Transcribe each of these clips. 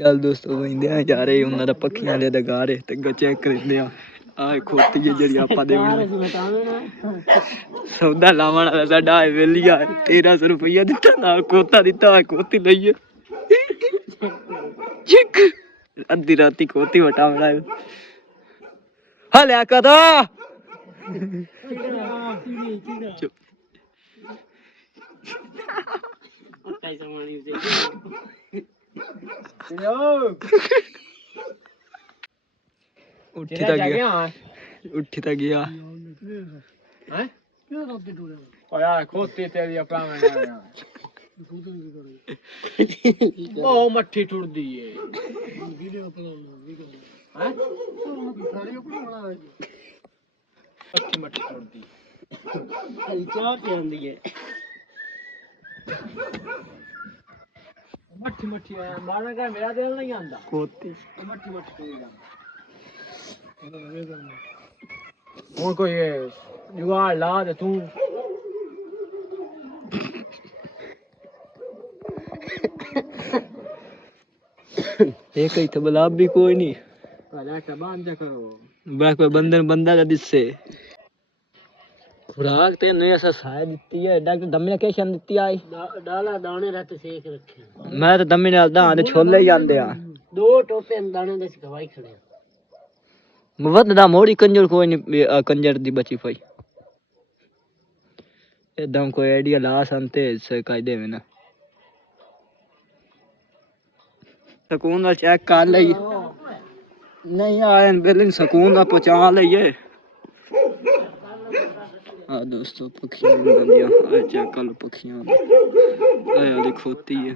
ਚੱਲ ਦੋਸਤੋ ਵਹਿੰਦੇ ਆ ਜਾ ਰਹੇ ਉਹਨਾਂ ਦਾ ਪੱਖੀਆਂ ਵਾਲੇ ਦਾ ਘਰ ਹੈ ਤੇ ਅੱਗੇ ਚੈੱਕ ਕਰਦੇ ਆ ਆਹ ਖੋਤੀ ਜਿਹੜੀ ਆਪਾਂ ਦੇਣੀ ਸੌਦਾ ਲਾਵਣ ਵਾਲਾ ਸਾਡਾ ਵੇਲੀਆ 1300 ਰੁਪਇਆ ਦਿੱਤਾ ਨਾਲ ਖੋਤਾ ਦਿੱਤਾ ਖੋਤੀ ਲਈਏ ਅੱਧੀ ਰਾਤੀ ਖੋਤੀ ਵਟਾਵਣਾ ਹਲਿਆ ਕਦਾ ਉੱਠੀ ਤਾਂ ਗਿਆ ਹੈ ਓਏ ਖੋਤੀ ਤੇਰੀ ਆਪਣਾ ਮੈਂ ਉਹ ਮੱਠੀ ਟੁੱਟਦੀ ਏ ਵੀਡੀਓ ਬਣਾਉਣਾ ਹੈ ਮੱਠੀ ਟੁੱਟਦੀ ਹਰੀ ਚਾਹ ਪੀਂਦੀ ਏ ਮੱਠੀ ਮਾਰਨਾ ਕਾ ਮੇਰਾ ਦਿਲ ਨਹੀਂ ਆਂਦਾ ਖੋਤੀ ਮੱਠੀ ਟੁੱਟ ਹੁਣ ਕੋਈ ਜੁਗਾੜ ਲਾ ਦੇ ਤੂੰ एक ही तो बलाब भी कोई नहीं बड़ा कोई बंदा का दिससे खुराक ते नहीं ऐसा साय देती है डॉक्टर दम्मी ने क्या देती आई डाला दाने रहते सेक रखे मैं तो दम्मी ने आदा आंदे छोले ही आंदे आ दो टोपे दाने दे खवाई खड़े मुवत दा मोड़ी कंजर कोई नहीं कंजर दी बची पई एकदम कोई आइडिया ला संते से कायदे में ना ਸਕੂਨ ਨਾਲ ਚੈੱਕ ਕਰ ਲਈ ਨਹੀਂ ਆਏ ਬਿਲਕੁਲ ਸਕੂਨ ਦਾ ਪਹੁੰਚਾ ਲਈਏ ਆ ਦੋਸਤੋ ਪੱਖੀਆਂ ਬੰਦੀਆਂ ਆ ਚੈੱਕ ਕਰ ਲੋ ਪੱਖੀਆਂ ਆਏ ਵਾਲੀ ਖੋਤੀ ਹੈ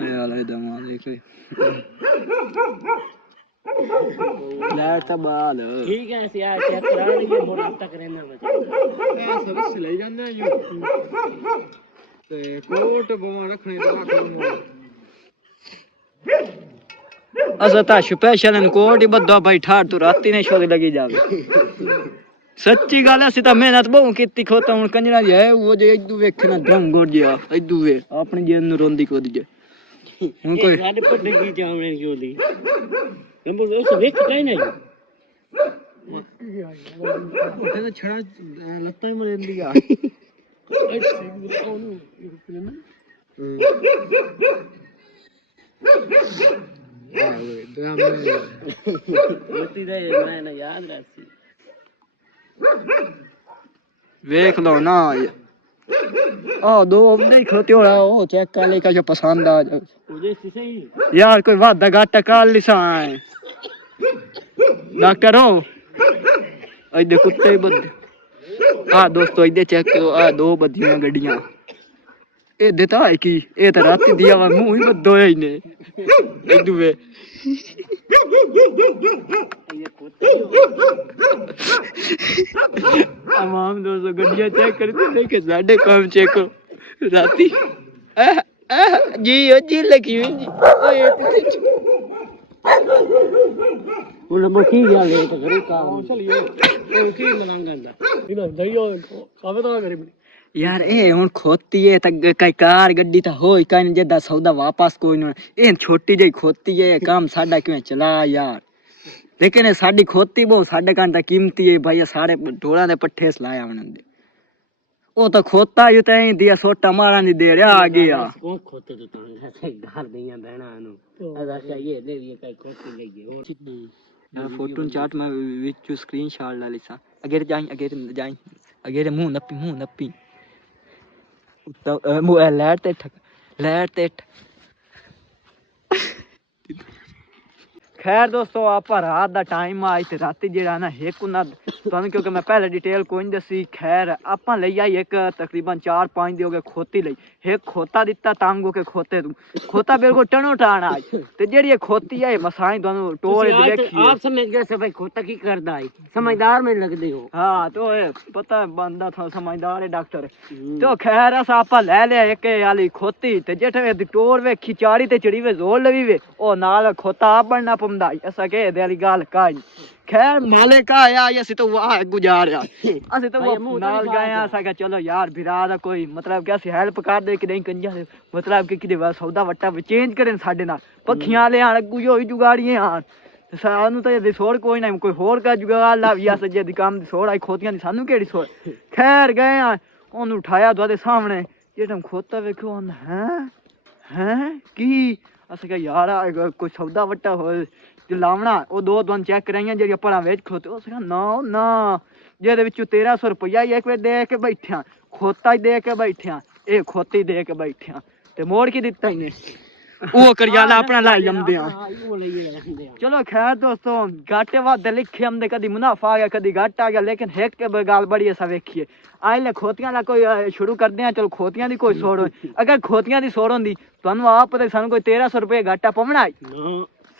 ਆਏ ਵਾਲਾ ਦਮਾ ਦੇਖੇ ਲੈਟ ਤਾਂ ਬਾਲ ਠੀਕ ਹੈ ਅਸੀਂ ਆ ਚੈੱਕ ਕਰਾ ਲਈਏ ਮੋਟਾ ਤੱਕ ਰਹਿਣਾ ਬਚਾ ਇਹ ਸਰਵਿਸ ਲੈ ਜਾਂਦੇ ਆ ਤੇ ਕੋਟ ਬਵਾ ਰੱਖਣੇ ਤੇ ਰੱਖ ਅਸਾਂ ਤਾਂ ਸਪੈਸ਼ਲ ਕੋਟ ਹੀ ਬੱਦਾ ਭਾਈ ਠਾੜ ਤੋਂ ਰਾਤੀ ਨੇ ਸ਼ੋਰੀ ਲੱਗੀ ਜਾਵੇ ਸੱਚੀ ਗੱਲ ਅਸੀਂ ਤਾਂ ਮਿਹਨਤ ਬਹੁਤ ਕੀਤੀ ਖੋਤਾ ਹੁਣ ਕੰਜਣਾ ਜੇ ਉਹ ਜੇ ਇਦੂ ਵੇਖਣਾ ਦਮ ਗੋੜ ਜਿਆ ਇਦੂ ਵੇ ਆਪਣੀ ਜੇਨ ਨੂੰ ਰੋਂਦੀ ਕੋਦੀ ਜੇ ਹੁਣ ਕੋਈ ਸਾਡੇ ਪੱਡੇ ਕੀ ਜਾਵਣੇ ਕਿਉਂ ਦੀ ਨੰਬਰ ਉਸ ਵੇਖ ਕਾਈ ਨਹੀਂ ਉਹ ਛੜਾ ਲੱਤਾਂ ਹੀ ਮਰੇਂਦੀ ਆ ਵੇਖ ਲਓ ਨਾ ਆ ਦੋ ਨਹੀਂ ਖੋਤੇ ਹੋਣਾ ਉਹ ਚੈੱਕ ਕਰ ਲੈ ਕਿ ਪਸੰਦ ਆ ਜਾਏ ਯਾਰ ਕੋਈ ਵਾਦਾ ਘਾਟਾ ਕਰ ਲਿਸਾ ਡਾਕਟਰ ਹੋ ਇਹਦੇ ਕੁੱਤੇ ਬੰਦੇ ਆ ਦੋਸਤੋ ਇਹਦੇ ਚੈੱਕ ਕਰੋ ਆ ਦੋ ਬੱਦੀਆਂ ਗੱਡੀਆਂ ਇਹ ਦਿੱਤਾ ਹੈ ਕੀ ਇਹ ਤਾਂ ਰਾਤੀ ਦਿਆ ਵਾ ਮੂੰਹ ਹੀ ਬੱਦੋ ਹੋਇਆ ਇਹਨੇ ਇਦੂ ਵੇ ਆਮ ਦੋਸਤੋ ਗੱਡੀਆਂ ਚੈੱਕ ਕਰਦੇ ਨੇ ਕਿ ਸਾਡੇ ਕੰਮ ਚੈੱਕ ਰਾਤੀ ਜੀ ਉਹ ਜੀ ਲੱਗੀ ਹੋਈ ਜੀ ਓਏ ਉਹ ਮੱਕੀ ਗਿਆ ਲੈ ਤਾਂ ਘਰੇ ਕੰਮ ਚਲੀਏ ਉਹ ਕੀ ਮਲੰਗਾਂਦਾ ਇਹਨਾਂ ਦਈਓ ਕਾਵੇ ਤਾਂ ਕਰੇ यार ए हुन खोती है तक कई कार गड्डी ता होई काई जेदा सौदा वापस कोई न ए छोटी जई खोती है काम साडा क्यों चला यार लेकिन ए साडी खोती बहु साडे कान ता कीमती है भाई सारे ढोला दे पट्ठे सलाया बनंदे ओ तो खोता यू ते दिया सोटा मारा नहीं दे रहा आ गया ओ खोते तो ऐसे घर दिया देना नु ऐसा चाहिए ले ये कई खोती गई और फोटो चाट में विच स्क्रीनशॉट ला लिसा अगेर जाई अगेर मुंह नप्पी लैट ते खैर दोस्तों आप रात का टाइम आई ते राती जेड़ा ना एक ना तुहानू क्योंकि मैं पहले डिटेल कोई नहीं दसी खैर आप लई आई एक तकरीबन 4-5 दी हो गए खोती लई एक खोता दिता तंग हो के खोते तू खोता बिल्कुल टनो टाण आई ते जेड़ी खोती है मसाई तुहानू टोर देखी आप समझ गए से भाई खोता की करदा है समझदार में लगदे हो हां तो पता बंदा था समझदार है डॉक्टर तो खैर अस आप ले लिया एक वाली खोती ते जेठे दी टोर वेखी चाड़ी ते चढ़ी वे जोर लवी वे ओ नाल खोता आप बनना पमदा ऐसा के दे वाली गाल काई खैर मालिक आया ऐसे तो वाह गुजारिया ऐसे तो वो नाल गए ऐसा के चलो यार भिरा दा कोई मतलब कैसे हेल्प कर दे कि नहीं कंजा मतलब कि किदे सौदा वट्टा चेंज करें साडे नाल पखियां ले आन अगू होई जुगाड़िए आन सानू तो ये सोड़ कोई ना कोई होर का जुगाड़ ला या सजे दी काम दी सोड़ आई खोतियां दी सानू केड़ी सोड़ खैर गए आ ओनू उठाया तुहाडे सामने जेड़ा खोता वेखो हैं की अस क्या यार कोई सौदा वट्टा हो लावना वो दो तुम चेक कराइया जेह्ड़ियां भला विच खोते उस ना जेह्दे विचों 1300 रुपया एक बार दे के बैठिया खोता ही दे के बैठिया ये खोती दे के बैठिया ते मोड़ की दिता इने वो करियाला अपना लाई जमदे चलो खैर दोस्तों घाटे वादे लिखे हमदे कदी मुनाफा आ गया कदी घाटा आ गया लेकिन एक गाल बड़ी ऐसा वेखिए आइले खोतियां ला कोई शुरू करदे हैं चलो खोतियां दी कोई सोड़ अगर खोतियां दी सोड़ होंदी तुहानू आप ते सानू कोई 1300 रुपये घाटा पवना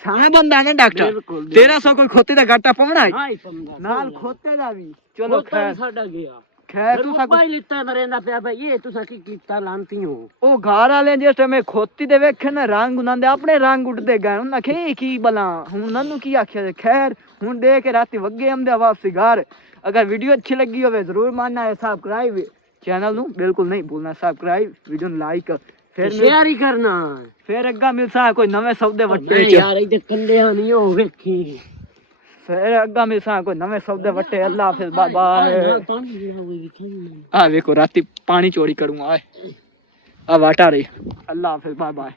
सारा बंदा ने डॉक्टर 1300 कोई खोते दा घाटा पवना नाल खोते दा भी चलो खैर साडा गया खैर तुसा को लित्ता मरेंदा पिया भाई ये तुसा की कीता लांती हो ओ घर वाले जिस टाइम खोती दे वेखे ना रंग उन्हां दे अपने रंग उठदे गए उन्हां की भला हुन नन्नू की आखिया खैर हुन दे के राती वगे हमदे वापसी घर अगर वीडियो अच्छी लगी होवे जरूर मानना है सब्सक्राइब चैनल नू बिल्कुल नहीं भूलना सब्सक्राइब वीडियो नू लाइक फिर शेयर ही करना फिर अग्गा मिलसा कोई नवे सौदे वट्टे यार इते कंडियां नहीं हो वेखी फिर अग्गा मिलसा कोई नवे सौदे वट्टे अल्लाह हाफिज बाय बाय आ देखो राती पानी चोरी करूंगा आ वाटा रही अल्लाह हाफिज बाय बाय।